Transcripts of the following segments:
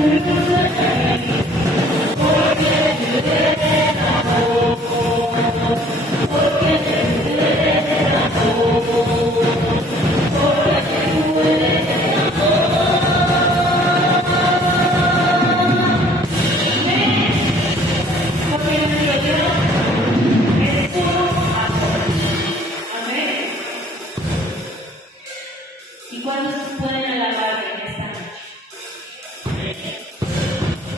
¿Y cuántos pueden alabarle en esta noche?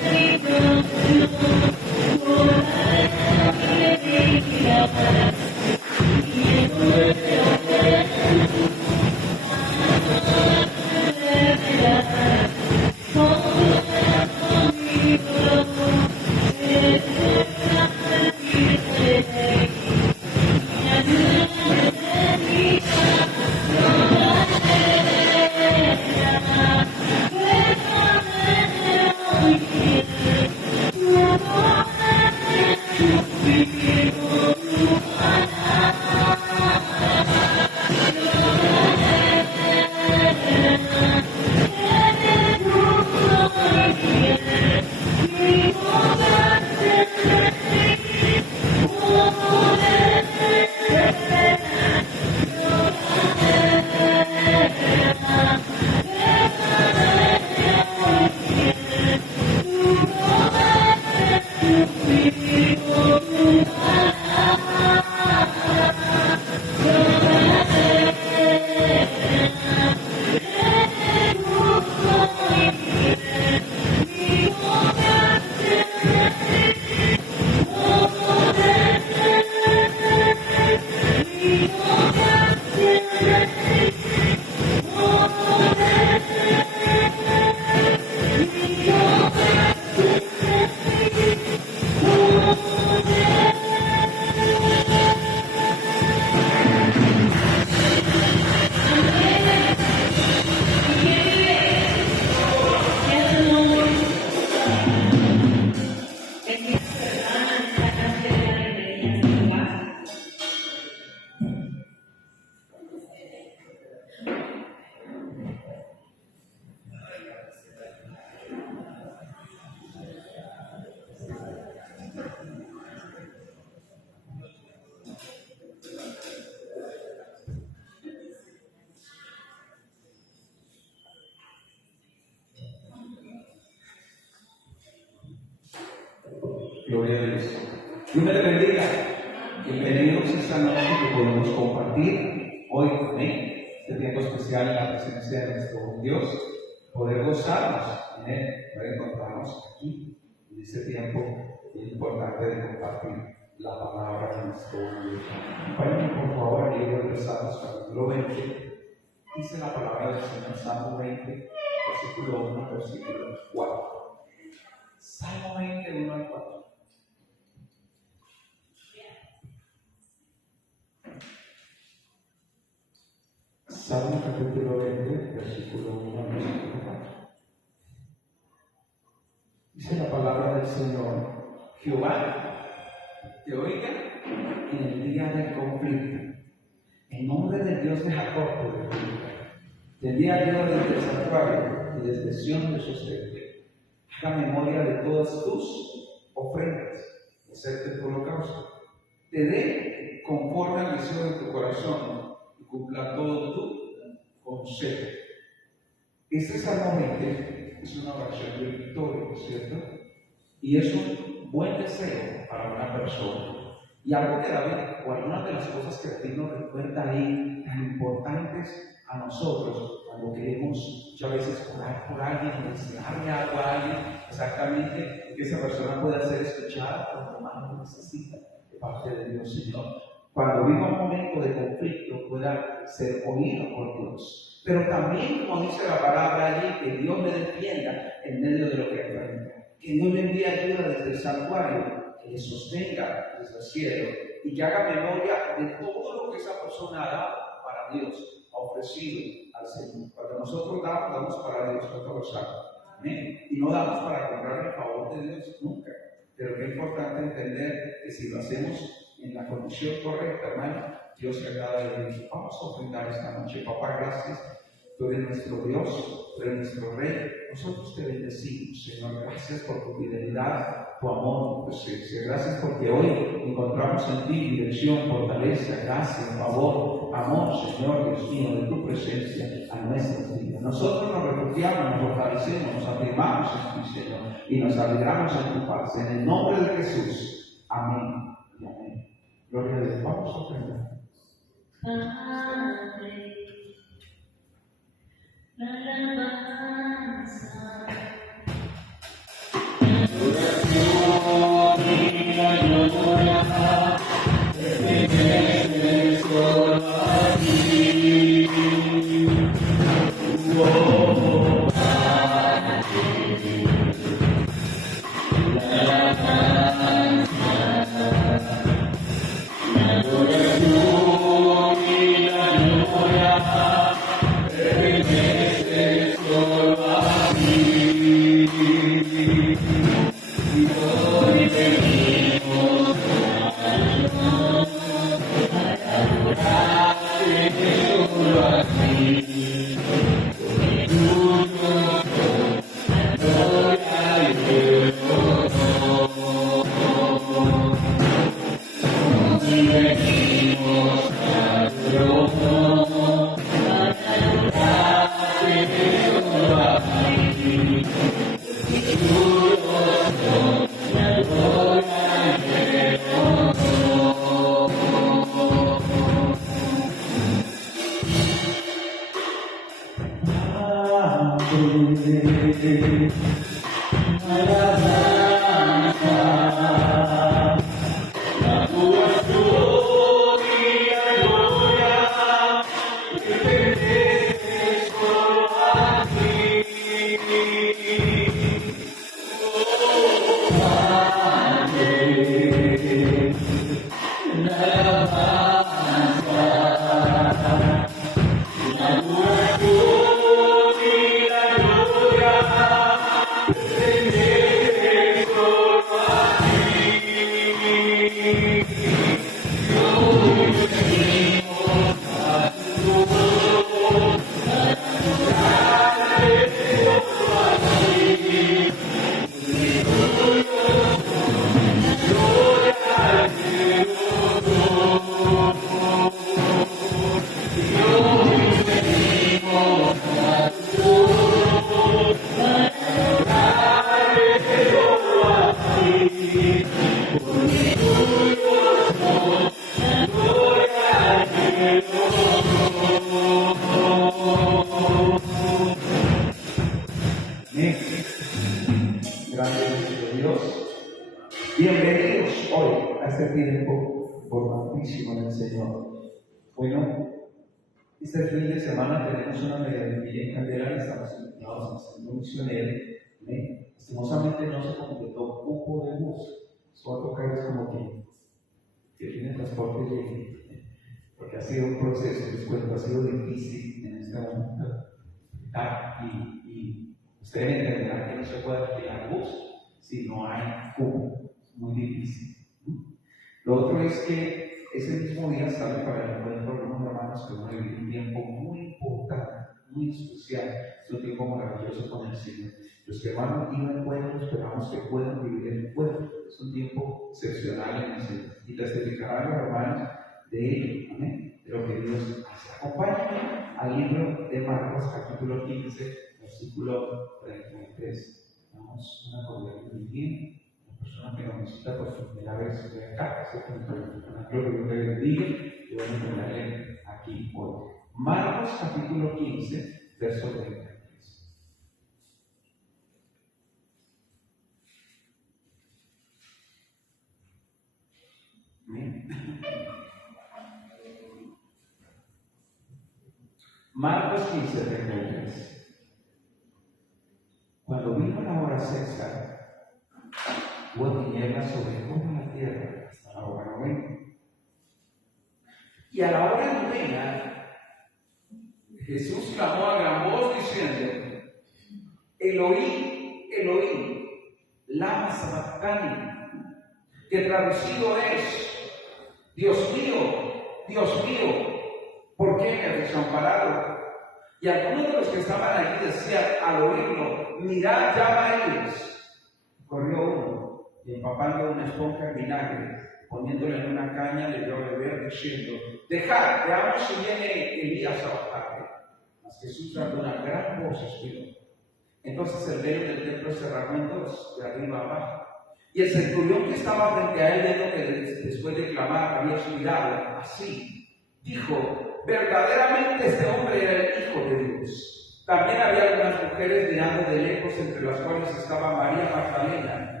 Gloria a Dios. Dios me bendiga. Bienvenidos esta noche que podemos compartir hoy, amén, este tiempo especial en la presencia de nuestro Dios, poder gozarnos en Él, poder encontrarnos aquí en este tiempo importante de compartir la palabra de nuestro Dios. Acompáñenme por favor al libro de Salmos capítulo 20. Dice la palabra del Señor, Salmo 20, versículo 1, versículo 4. Salmo 20, 1 al 4. Salmo capítulo 20, versículo 1 al versículo 4. Dice la palabra del Señor: Jehová te oiga en el día del conflicto. En nombre del Dios de Jacob te defiendo. Te envía yo desde el santuario y desde Sión de su sede. Haga memoria de todas tus ofrendas, acepte tu holocausto. Te dé conforme al deseo de tu corazón y cumpla todo tu consejo. Este Salmo 20 es una oración de victoria, ¿cierto? Y es un buen deseo para una persona. Y algo que David, o algunas de las cosas que David nos recuerda ahí, tan importantes a nosotros, cuando queremos muchas veces orar por alguien, o desearle algo a alguien, exactamente que esa persona pueda ser escuchada cuando más lo necesita de parte de Dios, Señor. Cuando viva un momento de conflicto, pueda ser oído por Dios. Pero también, como dice la palabra allí, que Dios le defienda en medio de lo que enfrenta. Que Dios le envíe ayuda desde el santuario, que le sostenga desde el cielo y que haga memoria de todo lo que esa persona ha dado para Dios, ha ofrecido al Señor. Cuando nosotros damos para Dios, nosotros lo sabemos. Amén. Y no damos para comprar el favor de Dios nunca. Pero es importante entender que si lo hacemos en la condición correcta, hermano, Dios se agrada de Dios. Vamos a ofrendar esta noche. Papá, gracias. Tú eres nuestro Dios, tú eres nuestro Rey. Nosotros te bendecimos, Señor. Gracias por tu fidelidad, tu amor, tu presencia. Gracias porque hoy encontramos en ti dirección, fortaleza, gracia, favor, amor, Señor, Dios mío, de tu presencia a nuestras vidas. Nosotros nos refugiamos, nos fortalecemos, nos afirmamos en ti, Señor, y nos alegramos en tu paz. En el nombre de Jesús. Amén y amén. Gloria a Dios. Vamos a ofrendar. Padre, la alabanza. Bienvenidos hoy a este tiempo formatísimo en el Señor. Bueno, este fin de semana tenemos una medalla en Candela y estamos invitados a hacer un misionero. Lastimosamente no se completó cupo de bus. Eso va a tocar, es como que tiene transporte porque ha sido un proceso, les cuento, ha sido difícil en este momento. Y ustedes entenderán que no se puede alquilar bus si no hay cupo. Muy difícil. Lo otro es que ese mismo día sale para el encuentro de unos hermanos que van a vivir un tiempo muy importante, muy especial. Es un tiempo maravilloso con el Señor. Los que van a ir al encuentro esperamos que puedan vivir el encuentro. Es un tiempo excepcional en el Señor. Y testificarán los hermanos de ello, amén, de lo que Dios hace. Acompáñenme al libro de Marcos, capítulo 15, versículo 33. Vamos a correr muy bien. Persona que nos visita por primera vez de acá, que Dios le bendiga, y voy a ponerle aquí hoy. Marcos capítulo 15, verso 33. Marcos 15, 33. Cuando vino la hora sexta, hubo tinieblas sobre toda la tierra hasta la hora novena. Y a la hora novena, Jesús clamó a gran voz diciendo: Elohí, Elohí, lama sabactani, que traducido es: Dios mío, ¿por qué me has desamparado? Y algunos de los que estaban allí decían al oírlo: mirad, llama a ellos. Corrió uno, y empapando una esponja en vinagre, poniéndola en una caña, le dio a beber, diciendo: dejad, veamos si viene Elías a bajarle. Mas Jesús dando una gran voz expiró. Entonces el velo del templo se rasgó en dos, de arriba abajo. Y el centurión que estaba frente a él, viendo que después de clamar había expirado, así dijo: verdaderamente este hombre era el Hijo de Dios. También había algunas mujeres mirando de lejos, entre las cuales estaba María Magdalena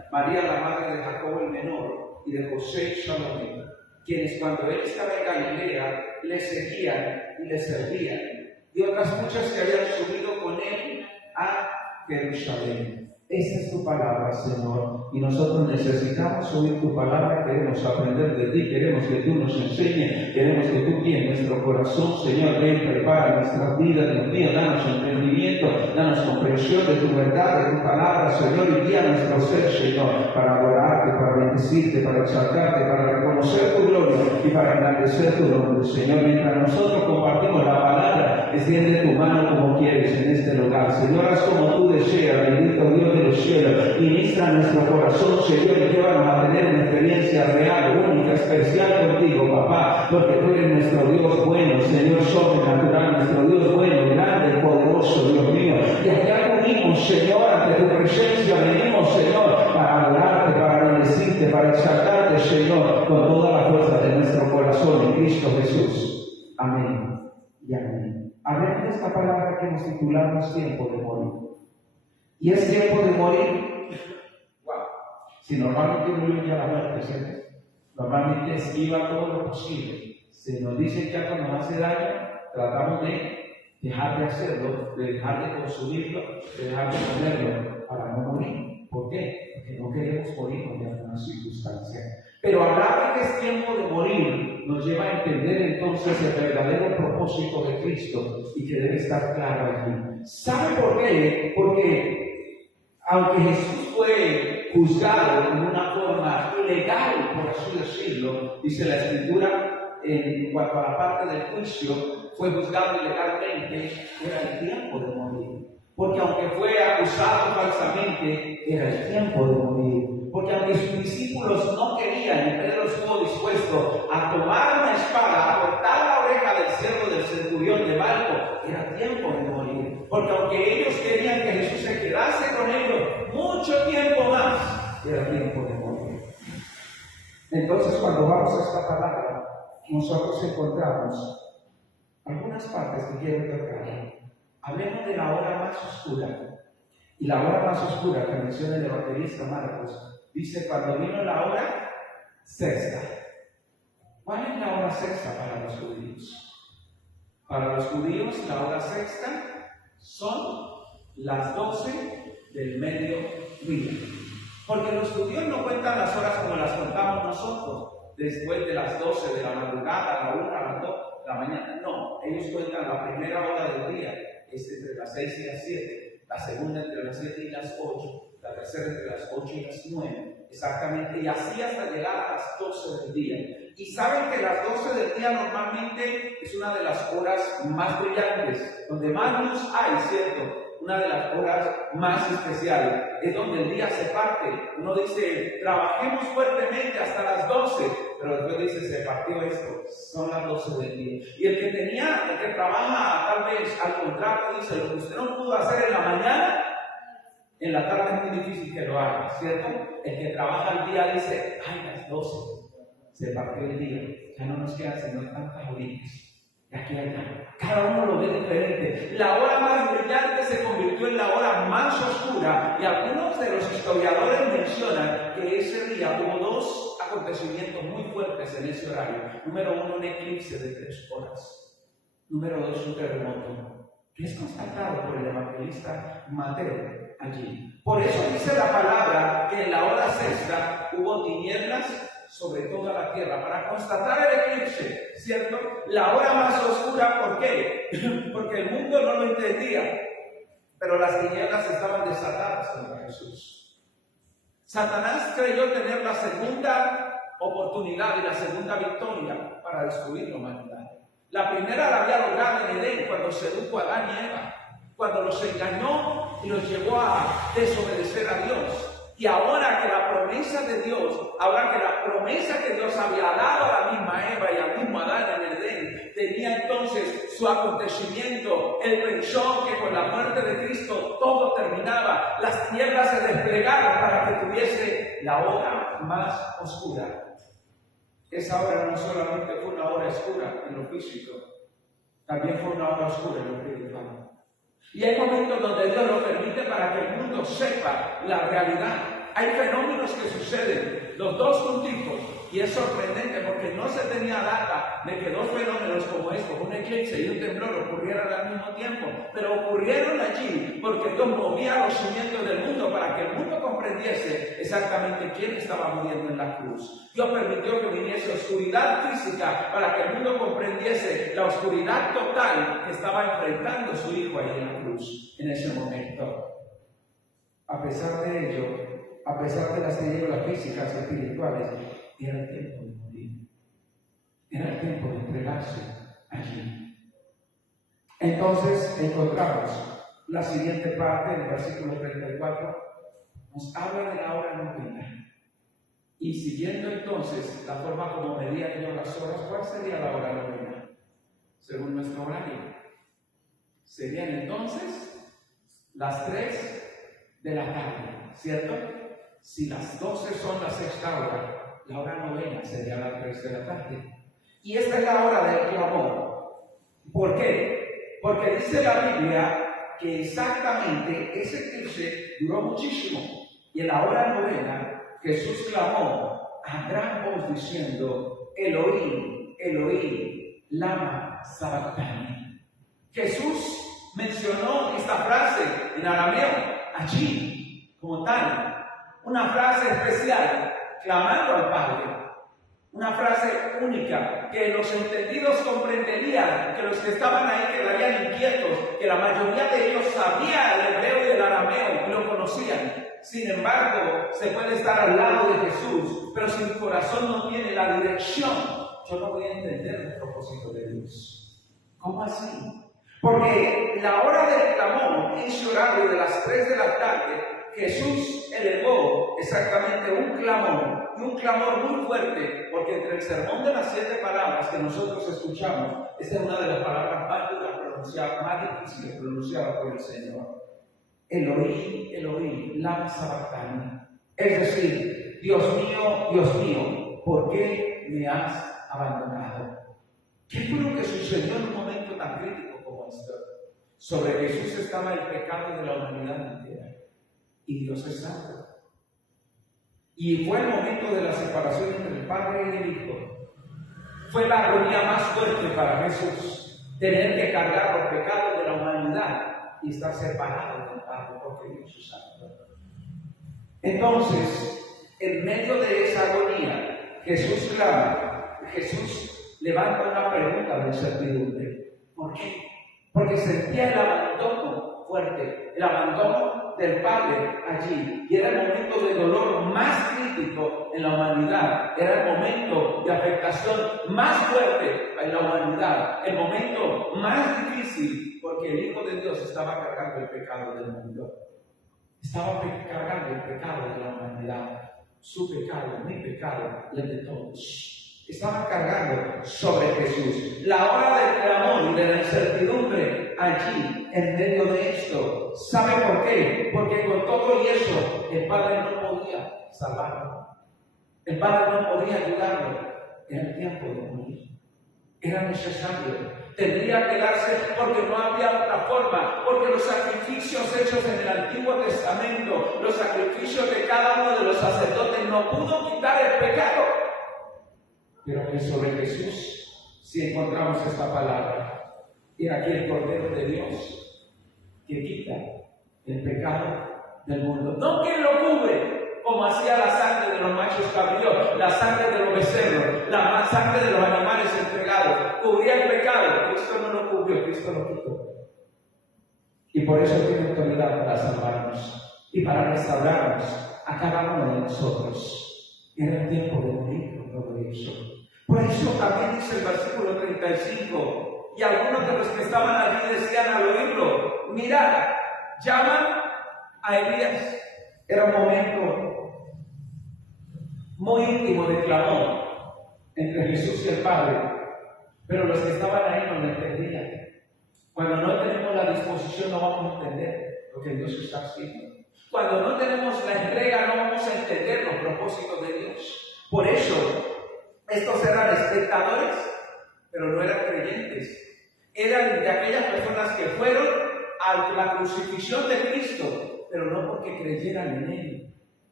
María la madre de Jacobo el menor y de José y Salomé, quienes cuando él estaba en Galilea le seguían y le servían, y otras muchas que habían subido con él a Jerusalén. Esa es tu palabra, Señor, y nosotros necesitamos oír tu palabra, queremos aprender de ti, queremos que tú nos enseñes, queremos que tú guíes nuestro corazón, Señor, ven, prepara nuestras vidas, Dios mío, danos entendimiento, danos comprensión de tu verdad, de tu palabra, Señor, y guía nuestro ser, Señor, para adorarte, para bendecirte, para exaltarte, para reconocer tu gloria y para engrandecer tu nombre, Señor. Mientras nosotros compartimos la palabra, extiende tu mano como quieres en este lugar, Señor, haz como tú deseas, bendito Dios de los cielos, ministra nuestro corazón, Señor, y llévanos a tener una experiencia real, única, especial contigo, papá, porque tú eres nuestro Dios bueno, Señor, sobrenatural, nuestro Dios bueno, grande, poderoso, Dios mío, y aquí acudimos, Señor, ante tu presencia, venimos, Señor, para adorarte, para bendecirte, para exaltarte, Señor, con toda la fuerza de nuestro corazón en Cristo Jesús. Amén y amén. Hablemos de esta palabra que hemos titulado "Es tiempo de morir". Y es tiempo de morir. Wow. Si normalmente uno huye a la muerte, ¿cierto? Normalmente esquiva todo lo posible. Se nos dice que ya cuando nos hace daño, tratamos de dejar de hacerlo, de dejar de consumirlo, de dejar de comerlo para no morir. ¿Por qué? Porque no queremos morir con alguna circunstancia. Pero hablar de que es tiempo de morir nos lleva a entender entonces el verdadero propósito de Cristo y que debe estar claro aquí. ¿Sabe por qué? Porque aunque Jesús fue juzgado en una forma ilegal, por así decirlo, dice la Escritura, en cuanto a la parte del juicio, fue juzgado ilegalmente, era el tiempo de morir. Porque aunque fue acusado falsamente, era el tiempo de morir. Porque aunque sus discípulos no querían, y Pedro estuvo dispuesto a tomar una espada, a cortar la oreja del siervo del centurión de Malco, era tiempo de morir. Porque aunque ellos querían que Jesús se quedase con ellos mucho tiempo más, era tiempo de morir. Entonces, cuando vamos a esta palabra, nosotros encontramos algunas partes que quiero tocar. Hablemos de la hora más oscura. Y la hora más oscura que menciona el evangelista Marcos dice cuando vino la hora sexta. ¿Cuál es la hora sexta para los judíos? Para los judíos la hora sexta son las 12 del mediodía. Porque los judíos no cuentan las horas como las contamos nosotros, después de las 12 de la madrugada, a la 1, a las 2 de la mañana. No, ellos cuentan la primera hora del día, es entre las 6 y las 7, la segunda entre las 7 y las 8, la tercera entre las 8 y las 9, exactamente, y así hasta llegar a las 12 del día. Y saben que las 12 del día normalmente es una de las horas más brillantes, donde más luz hay, ¿cierto? Una de las horas más especiales, es donde el día se parte. Uno dice, trabajemos fuertemente hasta las 12, pero después dice, se partió esto, son las 12 del día. Y el que trabaja tal vez al contrato, dice, lo que usted no pudo hacer en la mañana, en la tarde es muy difícil que lo haga, ¿cierto? El que trabaja al día dice, ay, las 12, se partió el día, ya no nos quedan sino tantas horitas. Y aquí allá, cada uno lo ve diferente. La hora más brillante se convirtió en la hora más oscura, y algunos de los historiadores mencionan que ese día hubo dos acontecimientos muy fuertes en ese horario. Número uno, un eclipse de 3 horas. Número dos, un terremoto, que es constatado por el evangelista Mateo allí. Por eso dice la palabra que en la hora sexta hubo tinieblas sobre toda la tierra, para constatar el eclipse, ¿cierto? La hora más oscura, ¿por qué? Porque el mundo no lo entendía, pero las tinieblas estaban desatadas contra Jesús. Satanás creyó tener la segunda oportunidad y la segunda victoria para destruir la humanidad. La primera la había logrado en Edén, cuando sedujo a Adán y Eva, cuando los engañó y los llevó a desobedecer a Dios. Y ahora que la promesa de Dios, ahora que la promesa que Dios había dado a la misma Eva y al mismo Adán en Edén, tenía entonces su acontecimiento, él pensó que con la muerte de Cristo todo terminaba, las tinieblas se desplegaron para que tuviese la hora más oscura. Esa hora no solamente fue una hora oscura en lo físico, también fue una hora oscura en lo espiritual. Y hay momentos donde Dios lo permite para que el mundo sepa la realidad. Hay fenómenos que suceden, los dos juntitos, y es sorprendente porque no se tenía data de que dos fenómenos como estos, un eclipse y un temblor, ocurrieran al mismo tiempo, pero ocurrieron allí porque Dios movía los cimientos del mundo para que el mundo comprendiese exactamente quién estaba muriendo en la cruz. Dios permitió que viniese oscuridad física para que el mundo comprendiese la oscuridad total que estaba enfrentando su Hijo ahí en la cruz en ese momento. A pesar de ello, a pesar de las tinieblas físicas y espirituales, era el tiempo de morir. Era el tiempo de entregarse allí. Entonces encontramos la siguiente parte del versículo 34. Nos habla de la hora novena. Y siguiendo entonces la forma como medía Dios las horas, ¿cuál sería la hora novena? Según nuestro horario. Serían entonces las 3 de la tarde, ¿cierto? Si las 12 son la sexta hora, la hora novena sería las 3 de la tarde. Y esta es la hora del clamor. ¿Por qué? Porque dice la Biblia que exactamente ese eclipse duró muchísimo. Y en la hora novena Jesús clamó a gran voz diciendo: Elohim, Elohim, lama sabactani. Jesús mencionó esta frase en arameo allí como tal. Una frase especial, clamando al Padre. Una frase única, que los entendidos comprenderían, que los que estaban ahí quedarían inquietos, que la mayoría de ellos sabía el hebreo y el arameo y lo conocían. Sin embargo, se puede estar al lado de Jesús, pero si mi corazón no tiene la dirección, yo no voy a entender el propósito de Dios. ¿Cómo así? Porque la hora del clamor, ese horario de las 3 de la tarde, Jesús elevó exactamente un clamor, y un clamor muy fuerte, porque entre el sermón de las 7 palabras que nosotros escuchamos, esta es una de las palabras más duras pronunciadas, más difíciles pronunciadas por el Señor. Elohim, Elohim, lama sabactani. Es decir, Dios mío, ¿por qué me has abandonado? ¿Qué fue lo que sucedió en un momento tan crítico como este? Sobre Jesús estaba el pecado de la humanidad entera. Y Dios es santo. Y fue el momento de la separación entre el Padre y el Hijo. Fue la agonía más fuerte para Jesús, tener que cargar los pecados de la humanidad y estar separado del Padre, porque Dios es santo. Entonces, en medio de esa agonía, Jesús clama, Jesús levanta una pregunta de incertidumbre. ¿Por qué? Porque sentía el abandono fuerte, el abandono del Padre allí, y era el momento de dolor más crítico en la humanidad, era el momento de afectación más fuerte en la humanidad, el momento más difícil, porque el Hijo de Dios estaba cargando el pecado del mundo, estaba cargando el pecado de la humanidad, su pecado, mi pecado y el de todos. Estaban cargando sobre Jesús. La hora del clamor y de la incertidumbre allí, en medio de esto. ¿Sabe por qué? Porque con todo y eso, el Padre no podía salvarlo. El Padre no podía ayudarlo. Era el tiempo de morir. Era necesario. Tendría que darse porque no había otra forma. Porque los sacrificios hechos en el Antiguo Testamento, los sacrificios de cada uno de los sacerdotes, no pudo quitar el pecado. Pero que sobre Jesús, si encontramos esta palabra, y aquí el Cordero de Dios, que quita el pecado del mundo. No que lo cubre, como hacía la sangre de los machos cabríos, la sangre de los becerros, la sangre de los animales entregados. Cubría el pecado. Cristo no lo cubrió, Cristo lo quitó. Y por eso tiene autoridad para salvarnos y para restaurarnos a cada uno de nosotros. Era el tiempo de morir por todo eso. Por eso también dice el versículo 35, y algunos de los que estaban allí decían al oírlo: mirad, llaman a Elías. Era un momento muy íntimo de clamor entre Jesús y el Padre, pero los que estaban ahí no lo entendían. Cuando no tenemos la disposición no vamos a entender lo que Dios está haciendo. Cuando no tenemos la entrega no vamos a entender los propósitos de Dios. Por eso, estos eran espectadores, pero no eran creyentes. Eran de aquellas personas que fueron a la crucifixión de Cristo, pero no porque creyeran en Él.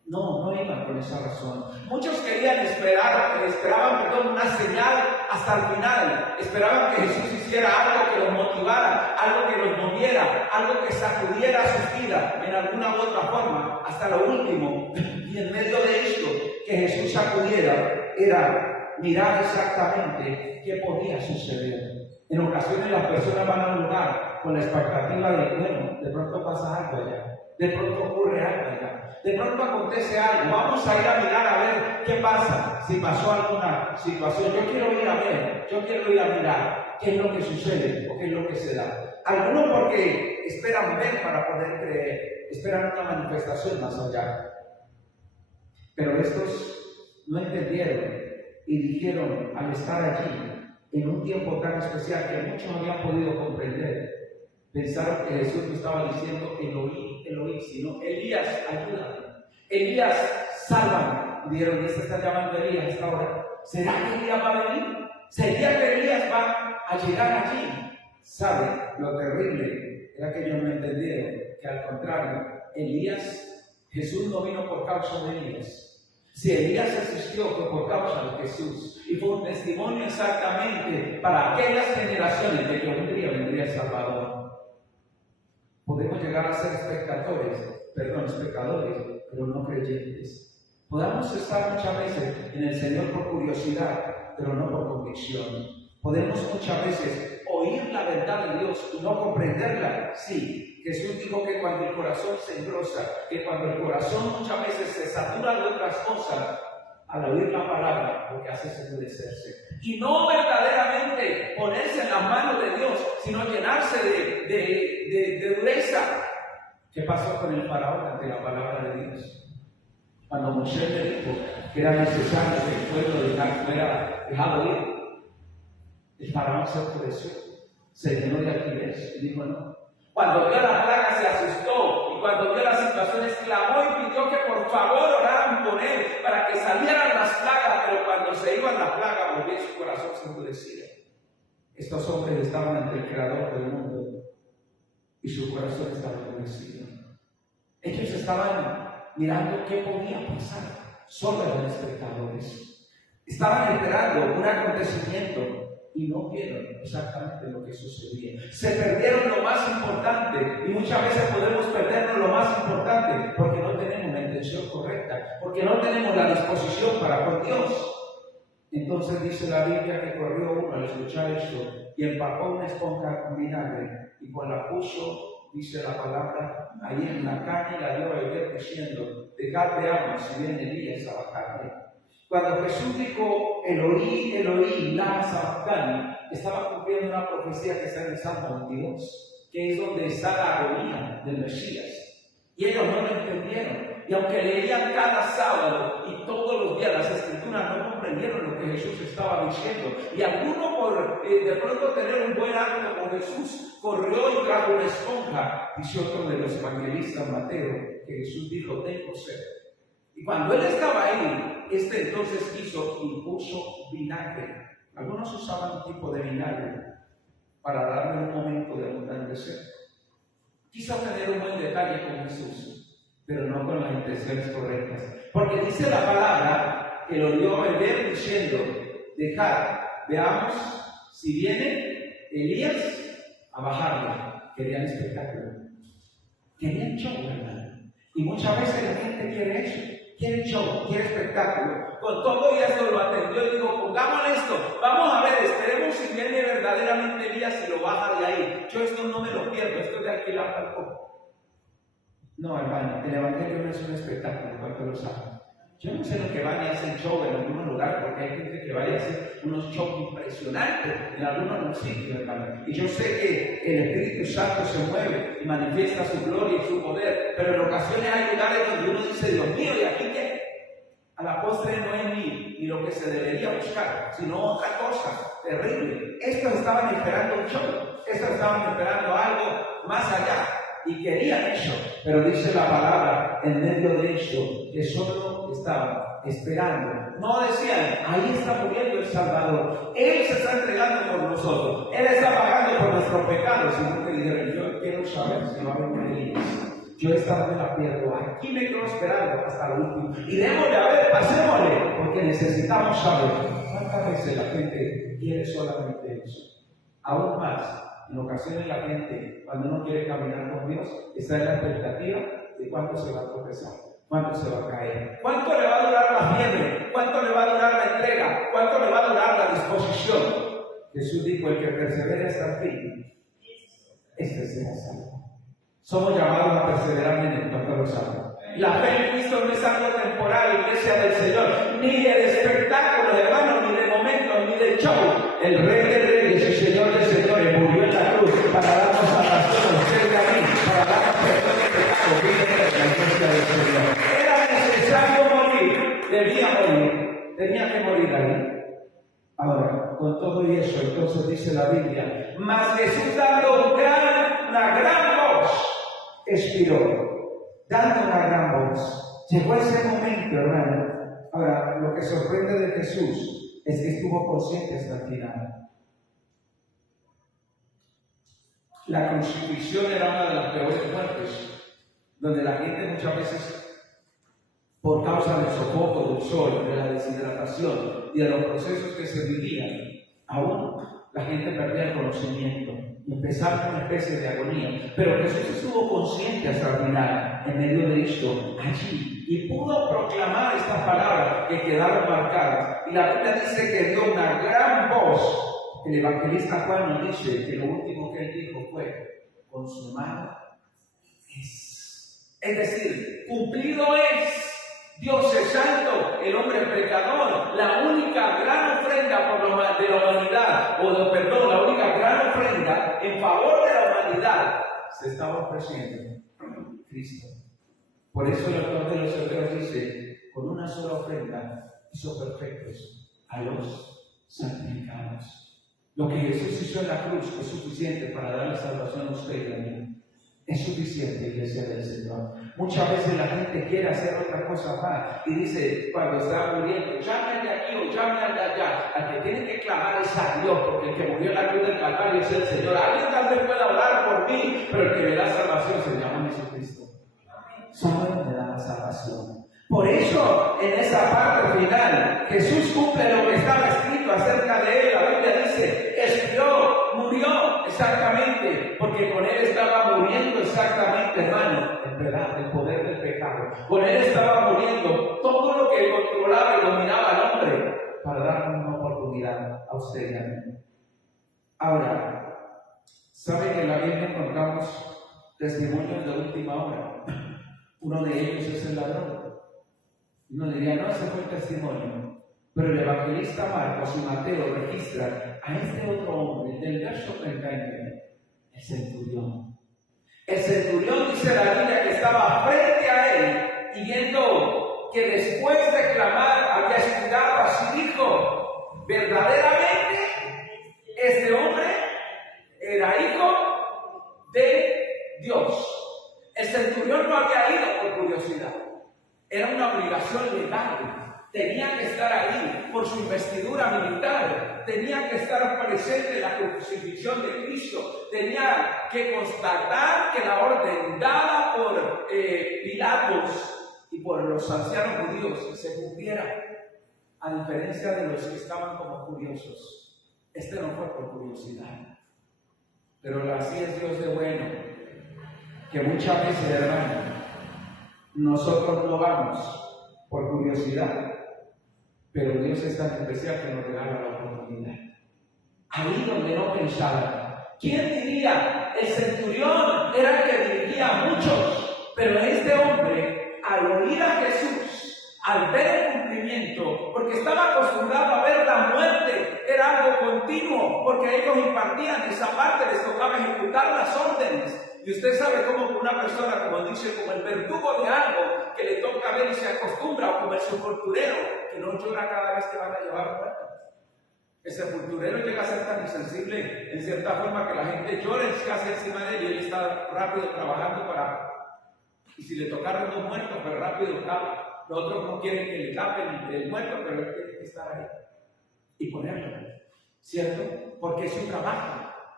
No iban con esa razón. Muchos esperaban una señal hasta el final. Esperaban que Jesús hiciera algo que los motivara, algo que los moviera, algo que sacudiera su vida en alguna u otra forma, hasta lo último. Y en medio de esto, que Jesús sacudiera, era mirar exactamente qué podía suceder. En ocasiones las personas van a un lugar con la expectativa de, bueno, de pronto pasa algo allá, de pronto ocurre algo allá. De pronto acontece algo, vamos a ir a mirar a ver qué pasa, si pasó alguna situación. Yo quiero ir a ver, yo quiero ir a mirar qué es lo que sucede o qué es lo que se da. Algunos porque esperan ver para poder creer, esperan una manifestación más allá. Pero estos no entendieron y dijeron, al estar allí, en un tiempo tan especial que muchos no habían podido comprender, pensaron que Jesús no estaba diciendo Eloí, Eloí, sino Elías, ayúdame. Elías, sálvame. Dijeron, ¿y se está llamando Elías esta hora? ¿Será que Elías va a venir? ¿Sería que Elías va a llegar allí? ¿Sabe? Lo terrible era que ellos no entendieron que al contrario, Jesús no vino por causa de Elías. Si Elías existió fue por causa de Jesús y fue un testimonio exactamente para aquellas generaciones de que un día vendría el Salvador. Podemos llegar a ser espectadores, pero no creyentes. Podemos estar muchas veces en el Señor por curiosidad, pero no por convicción. Podemos muchas veces oír la verdad de Dios y no comprenderla. Sí, Jesús dijo que cuando el corazón se engrosa, que cuando el corazón muchas veces se satura de otras cosas, al oír la palabra, lo que hace es endurecerse. Y no verdaderamente ponerse en las manos de Dios, sino llenarse de dureza. ¿Qué pasó con el faraón ante la palabra de Dios? Cuando Moisés le dijo que era necesario que el pueblo fuera dejado ir, el faraón se enfureció, se llenó de altivez y dijo no. Cuando vio la plaga se asustó y cuando vio las situaciones clamó y pidió que por favor oraran por él para que salieran las plagas, pero cuando se iban las plagas volvía su corazón se endurecía. Estos hombres estaban ante el Creador del mundo y su corazón estaba endurecido. Ellos estaban mirando qué podía pasar, solo eran espectadores. Estaban esperando un acontecimiento y no vieron exactamente lo que sucedía. Se perdieron lo más importante y muchas veces podemos perdernos lo más importante porque no tenemos la intención correcta, porque no tenemos la disposición para con Dios. Entonces dice la Biblia que corrió uno al escuchar esto y empapó una esponja con vinagre y cuando la puso, dice la palabra, ahí en la caña y la dio a beber diciendo, dejad de agua si viene Elías a bajarle. Cuando Jesús dijo, Eloí, Eloí, lama sabactani, estaba cumpliendo una profecía que está en el Salmo 22, que es donde está la agonía del Mesías. Y ellos no lo entendieron. Y aunque leían cada sábado y todos los días las Escrituras, no comprendieron lo que Jesús estaba diciendo. Y alguno por de pronto tener un buen acto con Jesús, corrió y trajo una esponja. Dice otro de los evangelistas, Mateo, que Jesús dijo, tengo sed. Y cuando él estaba ahí, entonces hizo y puso vinagre. Algunos usaban un tipo de vinagre para darle un momento de abundante sed. Quiso tener un buen detalle con Jesús, pero no con las intenciones correctas. Porque dice la palabra que lo dio a beber diciendo, dejad, veamos si viene Elías a bajarle. Querían espectáculo. Querían show, ¿verdad? Y muchas veces la gente quiere eso. Quiere show, quiere espectáculo. Con todo y esto lo atendió y dijo, pongámosle esto, vamos a ver, esperemos si viene verdaderamente Elías y lo baja de ahí. Yo esto no me lo pierdo, esto es de alquilar tampoco. No, hermano, el evangelio no es un espectáculo, ¿cuánto lo saben? Yo no sé lo que van y hacen show en algunos lugares, porque hay gente que vaya a hacer unos shows impresionantes en algunos sitios, hermano. Y yo sé que el Espíritu Santo se mueve y manifiesta su gloria y su poder, pero en ocasiones hay lugares donde uno dice, Dios mío, ¿y aquí qué? A la postre no es ni lo que se debería buscar, sino otra cosa terrible. Estos estaban esperando un show, estos estaban esperando algo más allá. Y querían eso, pero dice la palabra en medio de eso que solo estaban esperando. No decían, ahí está muriendo el Salvador, Él se está entregando por nosotros, Él está pagando por nuestros pecados, sino que dijeron, yo quiero saber si va a venir Elías. yo esta vez la pierdo, aquí me quedo esperando hasta lo último. Y démosle, a ver, pasémosle, porque necesitamos saber cuántas veces la gente quiere solamente eso. Aún más, en ocasiones la gente, cuando uno quiere caminar con Dios, está en la expectativa de cuánto se va a tropezar, cuánto se va a caer, cuánto le va a durar la fiebre, cuánto le va a durar la entrega, cuánto le va a durar la disposición. Jesús dijo, el que persevere hasta el fin, este será salvo. Somos llamados a perseverar en el cuanto a los salvos. La fe en Cristo no es algo temporal, iglesia del Señor, ni de espectáculo, hermano, ni de momento, ni de show. El Rey de Reyes y Señor de Señores murió en la cruz para darnos salvación a usted y a mí, para darnos perdón de pecado, vida eterna, la iglesia del Señor. Era necesario morir, debía morir, tenía que morir ahí. Ahora, con todo y eso, entonces dice la Biblia, mas Jesús dando una gran voz, expiró, dando una gran voz. Llegó ese momento, hermano. Ahora, lo que sorprende de Jesús es que estuvo consciente hasta el final. La crucifixión era una de las peores muertes, donde la gente muchas veces, por causa del sofoco del sol, de la deshidratación y de los procesos que se vivían, aún la gente perdía el conocimiento y empezaba una especie de agonía. Pero Jesús estuvo consciente hasta el final, en medio de esto, allí, y pudo proclamar estas palabras que quedaron marcadas. Y la Biblia dice que dio una gran voz. El evangelista Juan nos dice que lo último que él dijo fue: consumado es. Es decir, cumplido es. Dios es santo, el hombre es pecador. La única gran ofrenda de la humanidad, la única gran ofrenda en favor de la humanidad se estaba ofreciendo Cristo. Por eso el autor de los Hebreos dice: con una sola ofrenda hizo perfectos a los santificados. Lo que Jesús hizo en la cruz es suficiente para darle salvación a usted y a mí. Es suficiente, iglesia del Señor. Muchas veces la gente quiere hacer otra cosa más y dice, cuando está muriendo, llame al de aquí o llame al de allá. Al que tiene que clamar es a Dios, porque el que murió en la cruz del Calvario es el Señor. Alguien tal vez pueda hablar por mí, pero el que me da salvación se llama Jesucristo. Solo Él me da la salvación. Por eso, en esa parte final, Jesús cumple lo que estaba escrito acerca de Él. La Biblia dice, murió exactamente, porque con Él estaba muriendo exactamente, hermano, el poder del pecado. Con Él estaba muriendo todo lo que controlaba y dominaba al hombre, para darnos una oportunidad a usted y a mí. Ahora, ¿sabe que en la Biblia encontramos testimonios de última hora? Uno de ellos es el ladrón. Uno diría, no, ese fue el testimonio. Pero el evangelista Marcos y Mateo registran a este otro hombre del verso 39, el centurión. El centurión, dice la Biblia, que estaba frente a él y viendo que después de clamar había expirado, así dijo: verdaderamente este hombre era hijo de Dios. El centurión no había ido por curiosidad. Era una obligación legal. Tenía que estar ahí por su investidura militar. Tenía que estar presente en la crucifixión de Cristo. Tenía que constatar que la orden dada por Pilatos y por los ancianos judíos se cumpliera, a diferencia de los que estaban como curiosos. Este no fue por curiosidad. Pero así es Dios de bueno, que muchas veces, hermano, nosotros no vamos por curiosidad, pero Dios es tan especial que nos regala la oportunidad. Ahí donde no pensaba. ¿Quién diría? El centurión era el que dirigía a muchos, pero este hombre, al oír a Jesús, al ver el cumplimiento, porque estaba acostumbrado a ver la muerte, era algo continuo, porque ellos impartían esa parte, les tocaba ejecutar las órdenes. Y usted sabe cómo una persona, como dice, como el verdugo de algo que le toca ver y se acostumbra, o como el sepulturero, que no llora cada vez que van a llevar muertos. El sepulturero llega a ser tan insensible, en cierta forma, que la gente llora casi encima de él y él está rápido trabajando para... Y si le tocaron dos muertos, pero rápido tapa. Los otros no quieren que le tapen el muerto, pero él tiene que estar ahí y ponerlo, ¿cierto? Porque es su trabajo.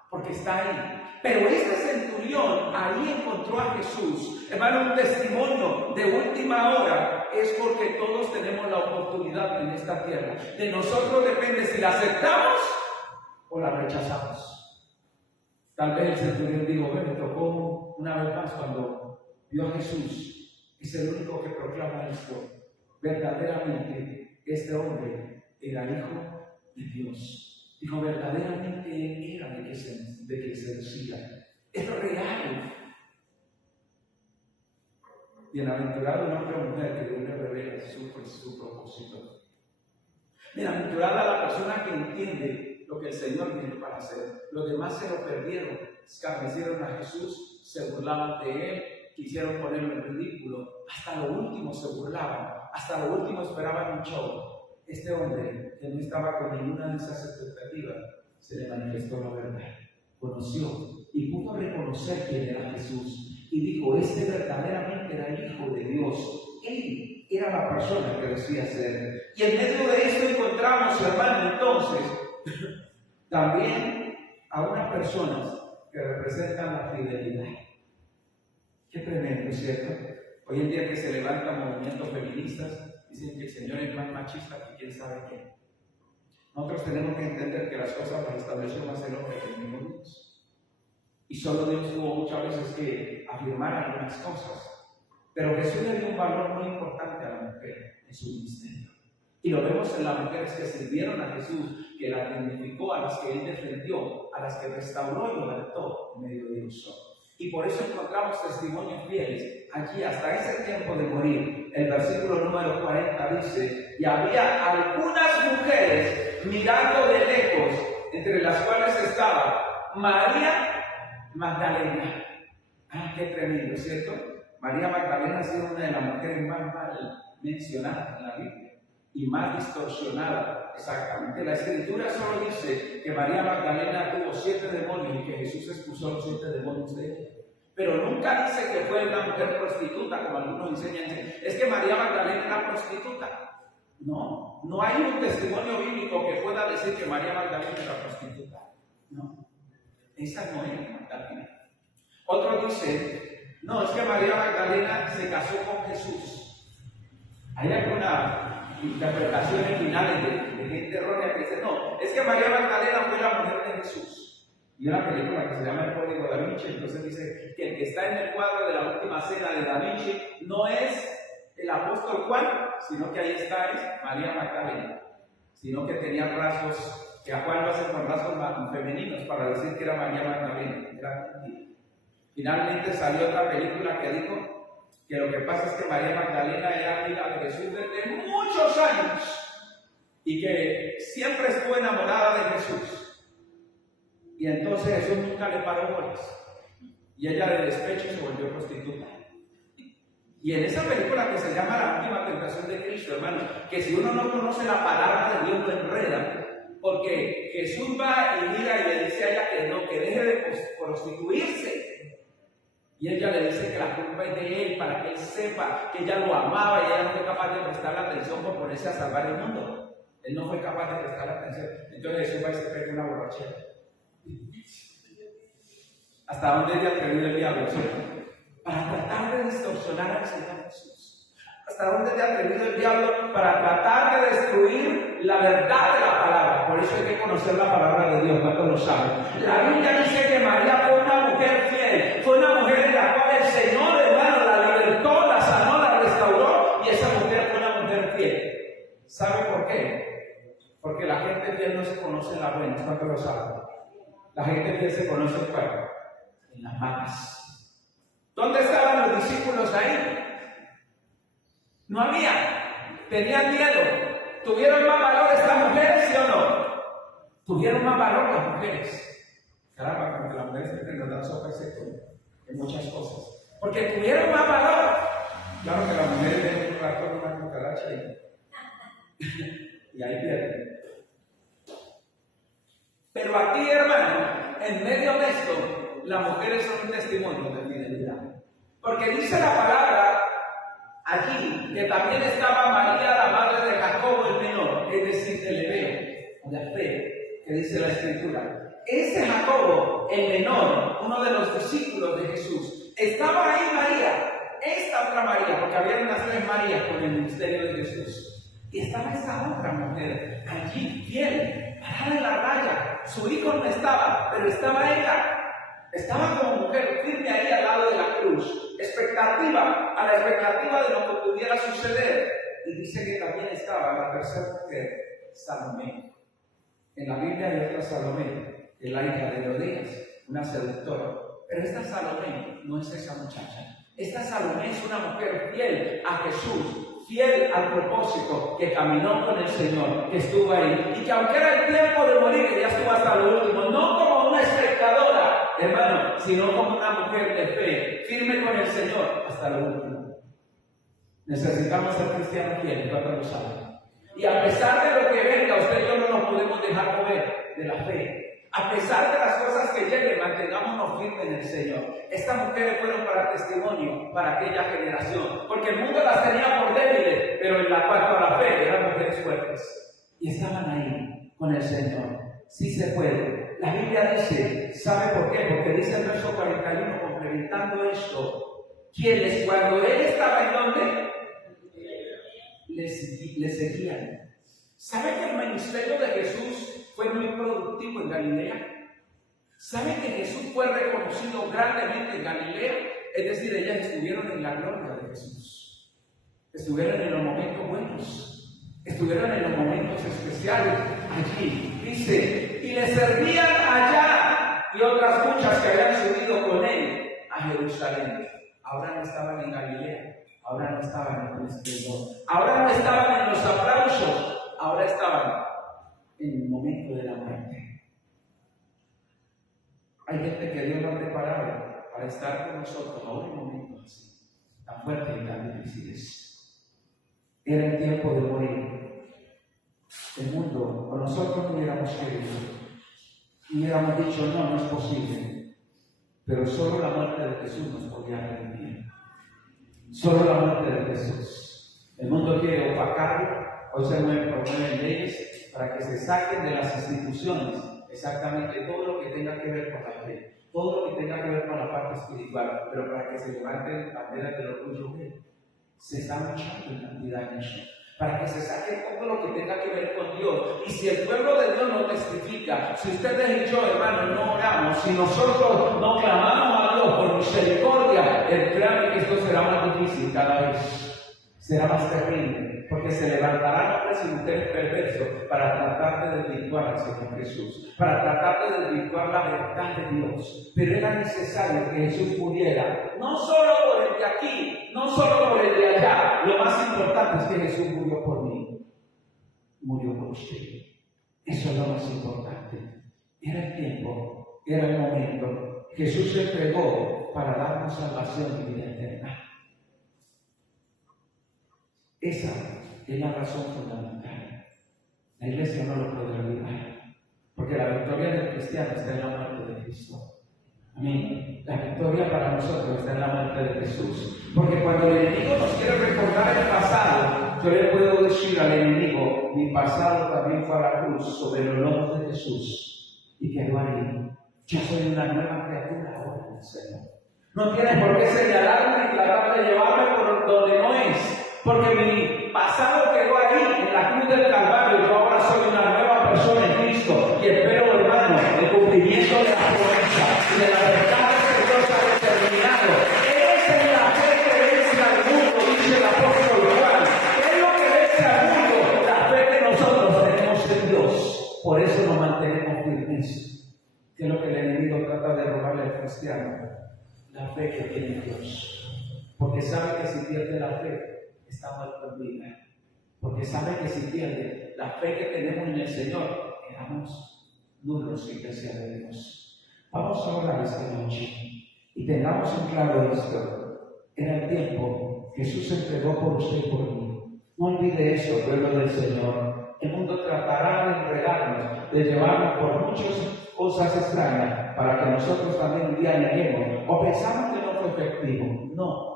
porque está ahí. Pero este centurión ahí encontró a Jesús. Hermano, un testimonio de última hora es porque todos tenemos la oportunidad en esta tierra. De nosotros depende si la aceptamos o la rechazamos. Tal vez el centurión dijo, bueno, me tocó una vez más cuando vio a Jesús. Es el único que proclama esto. Verdaderamente, este hombre era hijo de Dios. Dijo, verdaderamente era de que se decía. Es real. Bienaventurado un hombre o mujer que Dios le revela su propósito. Bienaventurada la persona que entiende lo que el Señor tiene para hacer. Los demás se lo perdieron, escarnecieron a Jesús, se burlaban de él, quisieron ponerlo en ridículo. Hasta lo último se burlaban, hasta lo último esperaban un show. Este hombre, que no estaba con ninguna de esas expectativas, se le manifestó la verdad, conoció y pudo reconocer quién era Jesús y dijo, este verdaderamente era el Hijo de Dios. Él era la persona que decía ser. Y en medio de esto encontramos, hermano, entonces, también a unas personas que representan la fidelidad. Qué tremendo, ¿cierto? Hoy en día que se levantan movimientos feministas, dicen que el Señor es más machista que quién sabe qué. Nosotros tenemos que entender que las cosas las estableció más el hombre que el mismo Dios. Y solo Dios tuvo muchas veces que afirmar algunas cosas. Pero Jesús le dio un valor muy importante a la mujer en su ministerio. Y lo vemos en las mujeres que sirvieron a Jesús, que las dignificó, a las que Él defendió, a las que restauró y libertó en medio de ellos. Y por eso encontramos testimonios fieles allí hasta ese tiempo de morir. El versículo número 40 dice, y había algunas mujeres mirando de lejos, entre las cuales estaba María Magdalena. Ah, qué tremendo, ¿cierto? María Magdalena ha sido una de las mujeres más mal mencionadas en la Biblia y más distorsionada. Exactamente. La Escritura solo dice que María Magdalena tuvo 7 demonios y que Jesús expulsó los 7 demonios de ella. Pero nunca dice que fue una mujer prostituta, como algunos enseñan. Es que María Magdalena era prostituta. No, no hay un testimonio bíblico que pueda decir que María Magdalena era prostituta. No, esa no es Magdalena. Otro dice, no, es que María Magdalena se casó con Jesús. Hay alguna interpretaciones finales de gente errónea que dice, no, es que María Magdalena fue la mujer de Jesús. Y una película que se llama El Código Da Vinci, entonces dice que el que está en el cuadro de la última cena de Da Vinci no es el apóstol Juan, sino que ahí está es María Magdalena, sino que tenía rasgos, que a Juan lo hacen con rasgos femeninos para decir que era María Magdalena. Era mentira. Finalmente salió otra película que dijo que lo que pasa es que María Magdalena era amiga de Jesús desde muchos años y que siempre estuvo enamorada de Jesús. Y entonces Jesús nunca le paró bolas. Y ella de despecho se volvió prostituta. Y en esa película que se llama La Última Tentación de Cristo, hermano, que si uno no conoce la palabra de Dios lo enreda, porque Jesús va y mira y le dice a ella que no, que deje de prostituirse. Y ella le dice que la culpa es de él, para que él sepa que ella lo amaba y ella no fue capaz de prestarle atención por ponerse a salvar el mundo. Él no fue capaz de prestarle atención. Entonces Jesús va y se pega una borrachera. ¿Hasta dónde le ha atrevido el diablo? ¿Cierto? Para tratar de distorsionar al Señor Jesús. ¿Hasta dónde le ha atrevido el diablo? Para tratar de destruir la verdad de la palabra. Por eso hay que conocer la palabra de Dios, ¿cuántos lo saben? La Biblia dice que María fue una mujer fiel, fue una mujer en la cual el Señor, hermano, la libertó, la sanó, la restauró, y esa mujer fue una mujer fiel. ¿Sabe por qué? Porque la gente fiel no se conoce en las buenas, ¿cuántos lo saben? La gente fiel se conoce en cuál? En las malas. ¿Dónde estaban los discípulos ahí? No había. Tenían miedo. ¿Tuvieron más valor estas mujeres, sí o no? Tuvieron más valor las mujeres. Caramba, como que las mujeres siempre nos dan sopa y seco en muchas cosas. Porque tuvieron más valor. Claro que las mujeres ven un rato con una cucaracha y ahí pierden. Pero aquí, hermano, en medio de esto, las mujeres son un testimonio de fidelidad. Porque dice la palabra aquí que también estaba María, la madre de Jacobo el menor, es decir, de Lebeo, de Alfeo, que dice la Escritura, ese Jacobo, el menor, uno de los discípulos de Jesús, estaba ahí María, esta otra María, porque había unas 3 Marías con el ministerio de Jesús. Y estaba esa otra mujer allí, fiel, parada en la raya. Su hijo no estaba, pero estaba ella. Estaba como mujer firme ahí al lado de la cruz, a la expectativa de lo que pudiera suceder. Y dice que también estaba la tercera mujer, Salomé. En la Biblia hay otra Salomé, que es la hija de Herodías, una seductora. Pero esta Salomé no es esa muchacha. Esta Salomé es una mujer fiel a Jesús, fiel al propósito, que caminó con el Señor, que estuvo ahí. Y que aunque era el tiempo de morir, ella estuvo hasta lo último, no como una espectadora, hermano, sino como una mujer de fe, firme con el Señor hasta lo último. Necesitamos ser cristianos fieles, ¿cuántos lo saben? Y a pesar de lo que venga, usted y yo no nos podemos dejar mover de la fe. A pesar de las cosas que lleguen, mantengámonos firmes en el Señor. Estas mujeres fueron para testimonio para aquella generación, porque el mundo las tenía por débiles, pero en la cuanto a la fe eran mujeres fuertes. Y estaban ahí con el Señor. Sí se puede. La Biblia dice, ¿sabe por qué? Porque dice el verso 41, complementando esto, quienes cuando Él estaba en donde le seguían. ¿Sabe que el ministerio de Jesús fue muy productivo en Galilea? ¿Sabe que Jesús fue reconocido grandemente en Galilea? Es decir, ellas estuvieron en la gloria de Jesús. Estuvieron en los momentos buenos. Estuvieron en los momentos especiales allí. Dice, y le servían allá y otras muchas que habían subido con él a Jerusalén. Ahora no estaban en Galilea. Ahora no estaban en el esplendor. Ahora no estaban en los aplausos. Ahora estaban en el momento de la muerte. Hay gente que Dios lo ha preparado para estar con nosotros ahora en momentos así, tan fuertes y tan difíciles. Era el tiempo de morir. El mundo, o nosotros no hubiéramos querido, hubiéramos dicho, no es posible. Pero solo la muerte de Jesús nos podía redimir. Solo la muerte de Jesús. El mundo quiere opacarlo. Hoy se promueven leyes para que se saquen de las instituciones exactamente todo lo que tenga que ver con la fe, todo lo que tenga que ver con la parte espiritual, pero para que se levanten banderas del orgullo gay. Se está luchando en cantidad en eso, para que se saque todo lo que tenga que ver con Dios. Y si el pueblo de Dios no testifica, si ustedes y yo, hermanos, no oramos, si nosotros no clamamos a Dios por misericordia, créanme que esto será más difícil cada vez, será más terrible, porque se levantarán hombres y mujeres perversos para tratar de desvirtuar al Señor Jesús, para tratar de desvirtuar la verdad de Dios. Pero era necesario que Jesús muriera, no solo por el de aquí, no solo por el de allá. Lo más importante es que Jesús murió por mí, murió por usted. Eso es lo más importante. Era el tiempo, era el momento. Jesús se entregó para darnos salvación y vida eterna. Esa es la razón fundamental. La iglesia no lo puede olvidar, porque la victoria del cristiano está en la muerte de Cristo. Amén. La victoria para nosotros está en la muerte de Jesús. Porque cuando el enemigo nos quiere recordar el pasado, yo le puedo decir al enemigo, mi pasado también fue a la cruz sobre los lomos de Jesús y quedó ahí. Yo soy una nueva criatura ahora en el Señor. No tienes por qué señalarme y tratar de llevarme por donde no es. Porque mi pasado quedó ahí, en la cruz del Calvario. Yo ahora soy una nueva persona en Cristo. Y espero, hermano, el cumplimiento de la promesa y de la verdad que Dios ha determinado. Esa es la fe que vence al mundo, dice el apóstol Juan. Es lo que vence al mundo, la fe que nosotros tenemos en Dios. Por eso nos mantenemos firmes. Que es lo que el enemigo trata de robarle al cristiano. La fe que tiene en Dios. Porque sabe que si pierde la fe, está muerto en vida, porque sabe que si pierde la fe que tenemos en el Señor, quedamos nulos, iglesia de Dios. Vamos a orar esta noche y tengamos en claro esto. Era el tiempo, Jesús se entregó por usted y por mí. No olvide eso, pueblo del Señor. El mundo tratará de enredarnos, de llevarnos por muchas cosas extrañas, para que nosotros también un día neguemos o pensamos que no fue efectivo. No.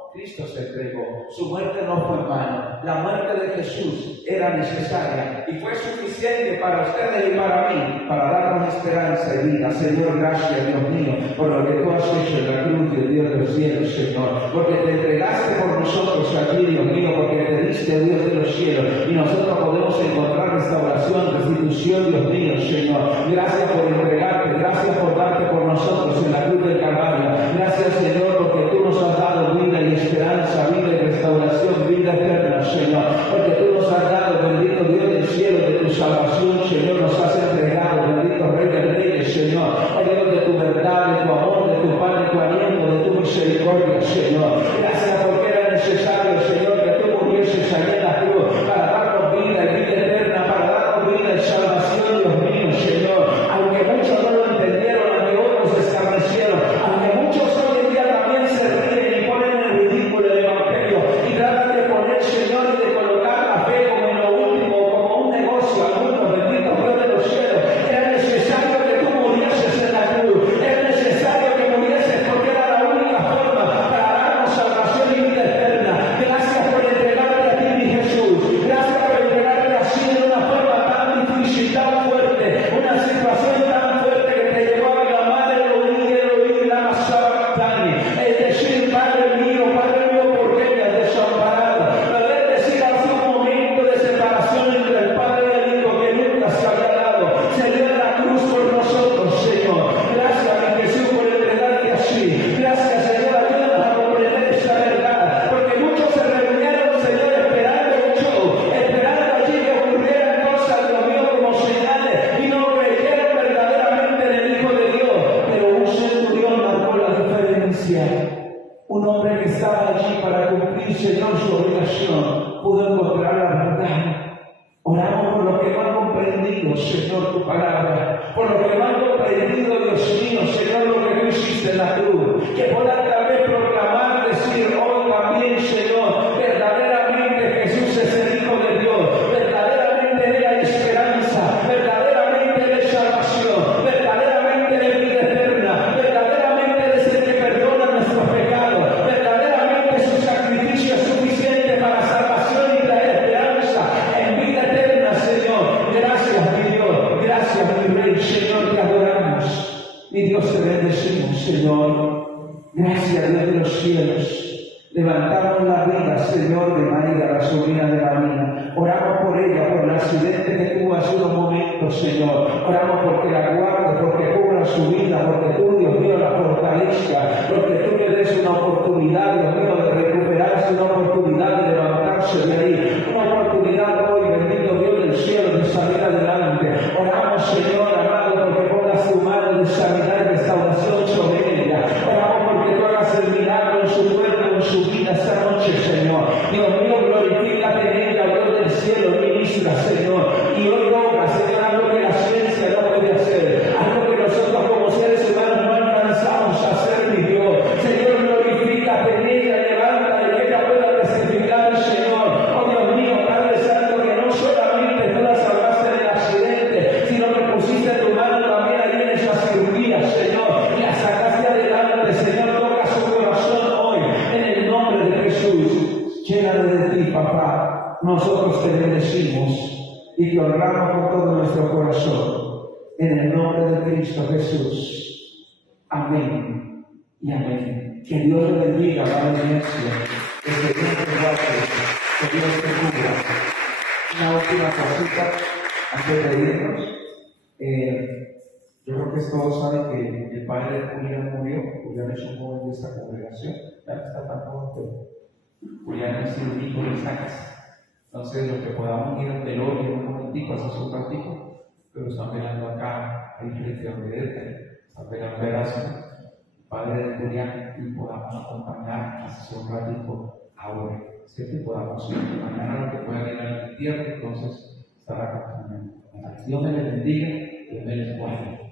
Cristo se entregó. Su muerte no fue en vano. La muerte de Jesús era necesaria y fue suficiente para ustedes y para mí, para darnos esperanza y vida. Señor, gracias, Dios mío, por lo que tú has hecho en la cruz, Dios de los cielos, Señor. Porque te entregaste por nosotros aquí, Dios mío, porque te diste, Dios de los cielos, y nosotros podemos encontrar restauración, restitución, Dios mío, Señor. Gracias por entregarte, gracias por darte por nosotros en la cruz del Calvario. Gracias, Señor, porque tú nos has dado vida y esperanza, vida y restauración, vida eterna, Señor. Porque tú nos has dado, bendito Dios del cielo, de tu salvación, Señor, nos has entregado, bendito Rey de Reyes, Señor. Oh Dios, de tu verdad, de tu amor, de tu paz, de tu aliento, de tu misericordia, Señor. Gracias porque era necesario, Señor, que tú murieses allí en la cruz para darnos vida y vida eterna, para darnos vida y salvación, Dios mío, Señor. Aunque muchos no lo entendieron, aunque otros se escarnecieron, aunque muchos hoy en día también se ríen y ponen en ridículo el Evangelio y tratan de poner, Señor, y de colocar la fe como en lo último, como un negocio, algunos, bendito Dios de los cielos. Era necesario que tú murieses en la cruz, era necesario que murieses porque era la única forma para darnos salvación y vida eterna. Gracias por entregarte a ti, mi Jesús. Gracias por entregarte así de una forma tan difícil, tan fuerte, una situación tan fuerte que te llevó a clamar el oír, la masabactani. Es decir, Padre mío, ¿por qué me has desamparado? Poder decir hace un momento de separación entre el Padre y el Hijo que nunca se había dado. Se dio la cruz por nosotros, Señor. Gracias, mi Jesús, por entregarte así. Gracias, Señor, ayúdanos a comprender esta verdad. Porque muchos se reunieron, Señor, esperando un show, esperando allí que ocurrieran cosas, Dios mío, como señales, y no creyeron verdaderamente en el Hijo de Dios. Pero un centurión marcó la diferencia. Un hombre que estaba allí para cumplir, Señor, su obligación, pudo encontrar la verdad. Oramos por los que no han comprendido, Señor, tu palabra, por los que no han comprendido, Dios mío, Señor, lo que tú hiciste en la cruz, que puedan tal vez proclamar, decir hoy también, Señor, verdaderamente Jesús es el Hijo de Dios, verdaderamente Él hay esperanza, verdaderamente Él es salvación, verdaderamente Él es vida eterna, verdaderamente Él es el que perdona nuestros pecados, verdaderamente su sacrificio es suficiente para salvación y traer esperanza en vida eterna, Señor. Gracias, mi Dios, gracias, mi Rey, Señor, te adoramos. Mi Dios, te bendecimos, Señor. Gracias, Dios de los cielos. Levantamos la vida, Señor, de María, la sobrina de María. Oramos por ella, por el accidente que tuvo hace unos momentos, Señor. Oramos porque la guarde, porque cubra su vida, porque tú, Dios mío, la fortalezca, porque tú le des una oportunidad, Dios mío, de recuperarse, una oportunidad de levantarse de ahí, una oportunidad hoy, bendito Dios del cielo, de salir adelante. Oramos, Señor amado, porque pongas tu mano de sanidad y restauración sobre ella. Oramos porque tú hagas el milagro en su cuerpo, en su vida esta noche, Señor. Dios mío, glorifícate en ella, Dios del cielo, ministra, Señor. Y hoy obra, Señor, algo que la ciencia no puede hacer, algo que nosotros como seres humanos no alcanzamos a hacer, mi Dios. Señor, glorifícate en ella, levanta y que ella pueda testificar, Señor. Oh Dios mío, Padre Santo, que no solamente tú la salvaste del accidente, sino que pusiste tu mano también ahí en esa cirugía, Señor, y la sacaste adelante, Señor. Toca su corazón hoy, en el nombre de Jesús. Llénale de ti, papá. Nosotros te bendecimos y te honramos con todo nuestro corazón, en el nombre de Cristo Jesús. Amén y amén. Que Dios te bendiga, Padre iglesia, que Dios te guarde, que Dios te cubra. Una última cosita antes de irnos. Yo creo que todos saben que el padre de Julián murió. Julián es un joven de esta congregación, ya no está tan joven, pero Julián es el hijo de esta casa. Entonces, los que podamos ir al velorio en un momentico, hacer su práctico, pero están velando acá, ahí frente a donde están velando Erasmo, padre de Julián, y podamos acompañar, hacer un práctico ahora. Así que podamos ir mañana, lo que puedan ir al entierro, entonces estará acompañando. Dios me les bendiga, Dios me les guarde.